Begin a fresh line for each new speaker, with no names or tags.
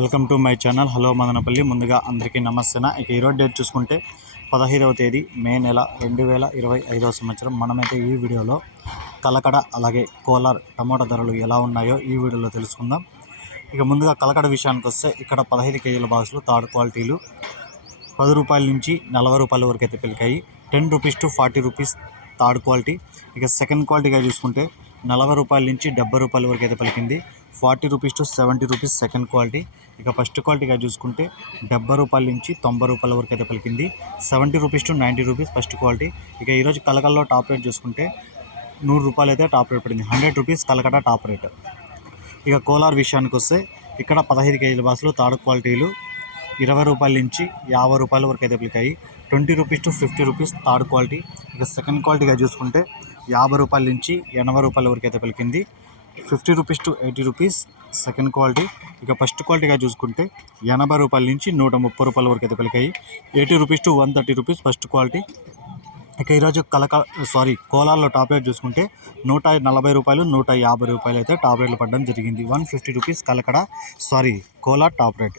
Welcome to my channel. Hello Madanapalle. ముందుగా అందరికీ నమస్తే ఇక ఈరోజు డేట్ చూసుకుంటే పదహైదవ తేదీ మే నెల రెండు వేల ఇరవై ఐదవ సంవత్సరం. మనమైతే ఈ వీడియోలో కలకడ అలాగే కోలార్ టమోటా ధరలు ఎలా ఉన్నాయో ఈ వీడియోలో తెలుసుకుందాం. ఇక ముందుగా కలకడ విషయానికి వస్తే ఇక్కడ పదహైదు కేజీల బాక్సులు థర్డ్ క్వాలిటీలు పది రూపాయల నుంచి నలభై రూపాయల వరకు అయితే పెలికాయి ten rupees to forty rupees third quality. ఇక సెకండ్ క్వాలిటీగా చూసుకుంటే నలభై రూపాయల నుంచి డెబ్బై రూపాయల వరకు అయితే పలికింది. Forty rupees to seventy rupees second quality. ఇక ఫస్ట్ క్వాలిటీగా చూసుకుంటే డెబ్బై రూపాయల నుంచి తొంభై రూపాయల వరకు అయితే పలికింది. Seventy rupees to ninety rupees first quality. ఇక ఈరోజు కలకల్లో టాప్ రేట్ చూసుకుంటే నూరు రూపాయలు అయితే టాప్ రేట్ పడింది. Hundred rupees Kalakada top rate. ఇక కోలార్ విషయానికి వస్తే ఇక్కడ పదహైదు కేజీల బాసులు థర్డ్ క్వాలిటీలు. ఇరవై రూపాయల నుంచి యాభై రూపాయల వరకు అయితే పిలికాయి. Twenty rupees to fifty rupees third quality. ఇక సెకండ్ క్వాలిటీగా చూసుకుంటే యాభై రూపాయల నుంచి ఎనభై రూపాయల వరకు అయితే పలికింది. Fifty rupees to eighty rupees second quality. ఇక ఫస్ట్ క్వాలిటీగా చూసుకుంటే ఎనభై రూపాయల నుంచి నూట ముప్పై రూపాయల వరకు అయితే పలికాయి. Eighty rupees to one thirty rupees first quality. ఇక ఈరోజు కలక సారీ కోలాల్లో టాప్ రేట్ చూసుకుంటే నూట నలభై రూపాయలు నూట యాభై రూపాయలు అయితే టాప్ రేట్లు పడడం జరిగింది. One fifty rupees Kalakada sorry Kolar top rate.